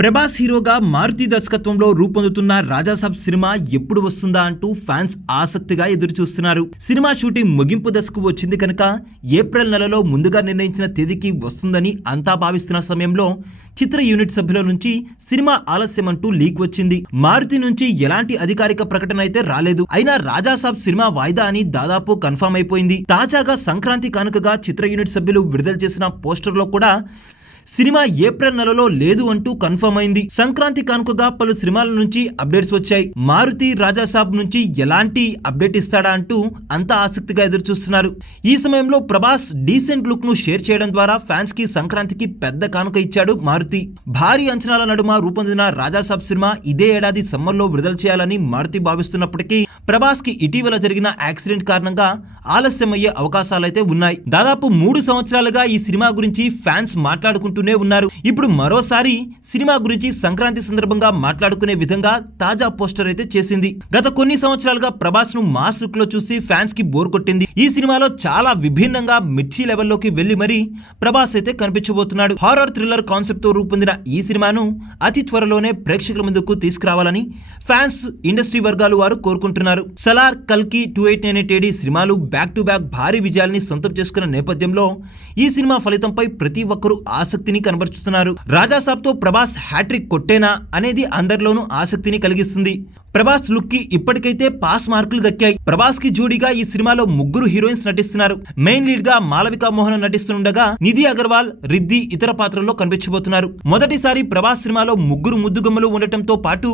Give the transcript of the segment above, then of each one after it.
ప్రభాస్ హీరోగా మారుతి దర్శకత్వంలో రూపొందుతున్న రాజాసాబ్ సినిమా ఎప్పుడు వస్తుందా అంటూ ఫ్యాన్స్ ఆసక్తిగా ఎదురుచూస్తున్నారు. సినిమా షూటింగ్ ముగింపు దశకు వచ్చింది కనుక ఏప్రిల్ నెలలో ముందుగా నిర్ణయించిన తేదీకి వస్తుందని అంతా భావిస్తున్న సమయంలో చిత్ర యూనిట్ సభ్యుల నుంచి సినిమా ఆలస్యం అంటూ లీక్ వచ్చింది. మారుతి నుంచి ఎలాంటి అధికారిక ప్రకటన అయితే రాలేదు. అయినా రాజాసాబ్ సినిమా వాయిదా అని దాదాపు కన్ఫర్మ్ అయిపోయింది. తాజాగా సంక్రాంతి కానుకగా చిత్ర యూనిట్ సభ్యులు విడుదల చేసిన పోస్టర్లో కూడా సినిమా ఏప్రిల్ నెలలో లేదు అంటూ కన్ఫర్మ్ అయింది. సంక్రాంతి కానుకగా పలు సినిమాల నుంచి అప్డేట్స్ వచ్చాయి. మారుతి రాజాసాబ్ నుంచి ఎలాంటి అప్డేట్ ఇస్తాడా అంటూ అంతా ఆసక్తిగా ఎదురు చూస్తున్నారు. ఈ సమయంలో ప్రభాస్ డీసెంట్ లుక్ ను షేర్ చేయడం ద్వారా ఫ్యాన్స్ కి సంక్రాంతికి పెద్ద కానుక ఇచ్చాడు మారుతి. భారీ అంచనాల నడుమ రూపొందిన రాజాసాబ్ సినిమా ఇదే ఏడాది సమ్మర్ లో విడుదల చేయాలని మారుతి భావిస్తున్నప్పటికీ ప్రభాస్ కి ఇటీవల జరిగిన యాక్సిడెంట్ కారణంగా ఆలస్యమయ్యే అవకాశాలైతే ఉన్నాయి. దాదాపు 3 సంవత్సరాలుగా ఈ సినిమా గురించి ఫ్యాన్స్ మాట్లాడుకుంటూనే ఉన్నారు. ఇప్పుడు మరోసారి సినిమా గురించి సంక్రాంతి సందర్భంగా మాట్లాడుకునే విధంగా తాజా పోస్టర్ అయితే చేసింది. గత కొన్ని సంవత్సరాలుగా ప్రభాస్ ను మాస్ లుక్ లో చూసి ఫ్యాన్స్ కి బోర్ కొట్టింది. ఈ సినిమాలో చాలా విభిన్నంగా మిర్చి లెవెల్లోకి వెళ్లి మరీ ప్రభాస్ అయితే కనిపించబోతున్నాడు. హారర్ థ్రిల్లర్ కాన్సెప్ట్ తో రూపొందిన ఈ సినిమాను అతి త్వరలోనే ప్రేక్షకుల ముందుకు తీసుకురావాలని ఫ్యాన్స్ ఇండస్ట్రీ వర్గాలు వారు కోరుకుంటున్నారు. సలార్, కల్కి, 2898 AD సినిమాలు బ్యాక్ టు బ్యాక్ భారీ విజయాల్ని సొంతం చేసుకున్న నేపథ్యంలో ఈ సినిమా ఫలితంపై ప్రతి ఒక్కరూ ఆసక్తిని కనబరుస్తున్నారు. రాజాసాబ్ తో ప్రభాస్ హ్యాట్రిక్ కొట్టేనా అనేది అందరిలోనూ ఆసక్తిని కలిగిస్తుంది. ప్రభాస్ లుక్ కి ఇప్పటికైతే పాస్ మార్కులు దక్కాయి. ప్రభాస్ కి జోడీగా ఈ సినిమాలో 3 హీరోయిన్స్ నటిస్తున్నారు. మెయిన్ లీడ్ గా మాలవికా మోహన్ నటిస్తుండగా నిధి అగర్వాల్, రిద్ది ఇతర పాత్రల్లో కనిపించబోతున్నారు. మొదటిసారి ప్రభాస్ సినిమాలో 3 ముద్దుగమ్మలు ఉండటంతో పాటు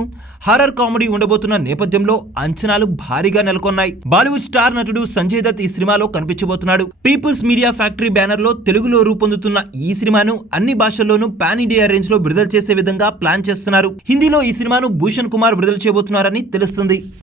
హారర్ కామెడీ ఉండబోతున్న నేపథ్యంలో అంచనాలు భారీగా నెలకొన్నాయి. బాలీవుడ్ స్టార్ నటుడు సంజయ్ దత్ ఈ సినిమాలో కనిపించబోతున్నాడు. పీపుల్స్ మీడియా ఫ్యాక్టరీ బ్యానర్ లో తెలుగులో రూపొందుతున్న ఈ సినిమాను అన్ని భాషల్లోనూ పాన్ ఇండియా రేంజ్ లో విడుదల చేసే విధంగా ప్లాన్ చేస్తున్నారు. హిందీలో ఈ సినిమాను భూషణ్ కుమార్ విడుదల చేయబోతున్నారని తెలుస్తుంది.